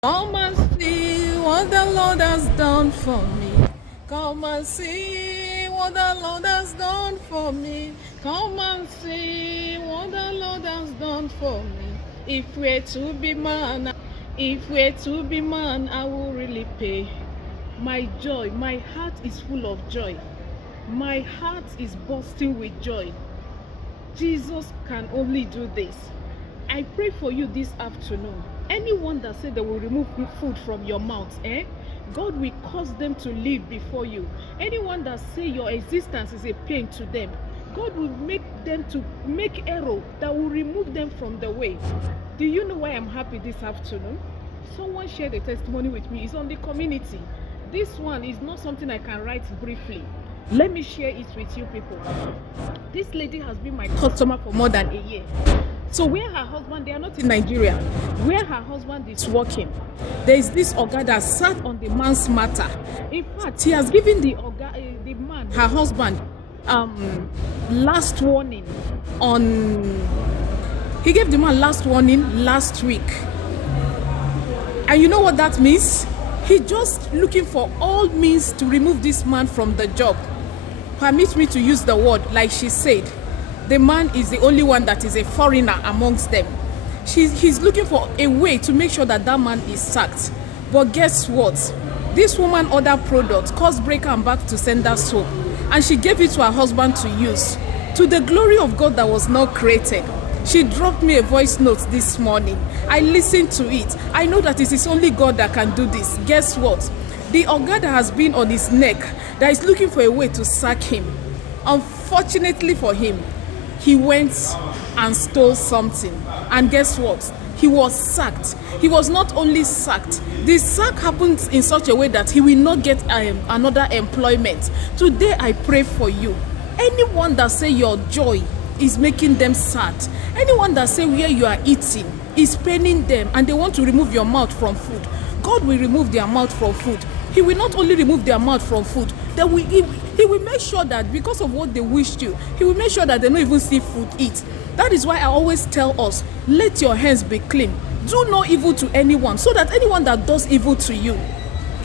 Come and see what the Lord has done for me. Come and see what the Lord has done for me. Come and see what the Lord has done for me. If we're to be man, I will really pay. My joy, my heart is full of joy. My heart is bursting with joy. Jesus can only do this. I pray for you this afternoon. Anyone that said they will remove food from your mouth, God will cause them to live before you. Anyone that say your existence is a pain to them, God will make them to make error that will remove them from the way. Do you know why I'm happy this afternoon? Someone shared a testimony with me. It's on the community. This one is not something I can write briefly. Let me share it with you people. This lady has been my customer for more than a year. So where her husband, they are not in Nigeria, where her husband is working, there is this oga that sat on the man's matter. In fact, he has given the man, her husband, last warning he gave the man last warning last week. And you know what that means? He just looking for all means to remove this man from the job. Permit me to use the word like she said. The man is the only one that is a foreigner amongst them. He's looking for a way to make sure that that man is sacked. But guess what? This woman ordered products, caused breaker and back to sender soap, and she gave it to her husband to use. To the glory of God that was not created. She dropped me a voice note this morning. I listened to it. I know that it is only God that can do this. Guess what? The oga that has been on his neck, that is looking for a way to sack him. Unfortunately for him, he went and stole something. And guess what? He was sacked. He was not only sacked. The sack happens in such a way that he will not get another employment. Today I pray for you. Anyone that say your joy is making them sad, anyone that say where you are eating is paining them and they want to remove your mouth from food, God will remove their mouth from food. He will not only remove their mouth from food, he will make sure that because of what they wished you, he will make sure that they don't even see food eat. That is why I always tell us, let your hands be clean. Do no evil to anyone, so that anyone that does evil to you,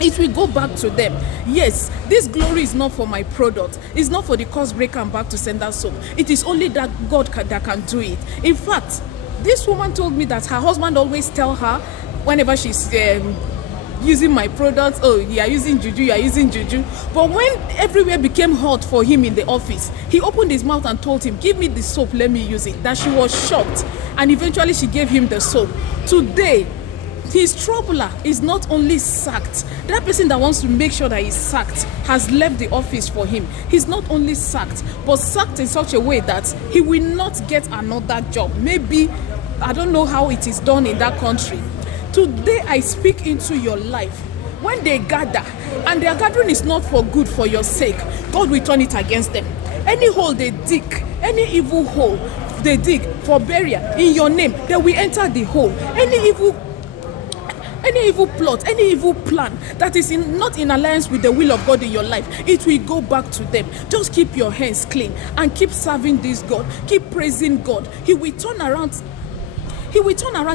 it will go back to them. Yes, this glory is not for my product. It's not for the cost breaker and back to sender soap. It is only that God that can do it. In fact, this woman told me that her husband always tell her whenever she's using my products, oh, you are using juju. But when everywhere became hot for him in the office, he opened his mouth and told him, give me the soap, let me use it. That she was shocked, and eventually she gave him the soap. Today, his troubler is not only sacked. That person that wants to make sure that he's sacked has left the office for him. He's not only sacked, but sacked in such a way that he will not get another job. Maybe, I don't know how it is done in that country. Today I speak into your life. When they gather, and their gathering is not for good for your sake, God will turn it against them. Any hole they dig, any evil hole they dig for burial in your name, they will enter the hole. Any evil plot, any evil plan that is not in alliance with the will of God in your life, it will go back to them. Just keep your hands clean and keep serving this God. Keep praising God. He will turn around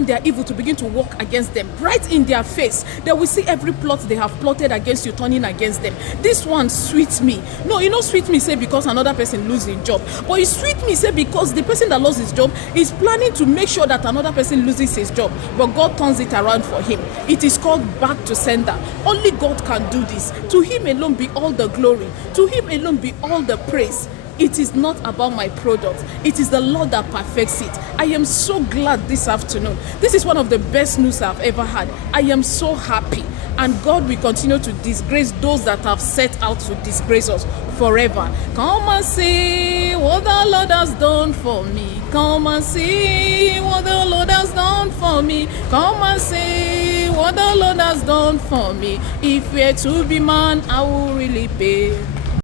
their evil to begin to work against them. Right in their face, they will see every plot they have plotted against you turning against them. This one sweets me. No, you know sweet me say because another person loses his job. But it sweet me say because the person that lost his job is planning to make sure that another person loses his job. But God turns it around for him. It is called back to sender. Only God can do this. To him alone be all the glory. To him alone be all the praise. It is not about my product. It is the Lord that perfects it. I am so glad this afternoon. This is one of the best news I've ever had. I am so happy. And God will continue to disgrace those that have set out to disgrace us forever. Come and see what the Lord has done for me. Come and see what the Lord has done for me. Come and see what the Lord has done for me. If we're to be man, I will really pay.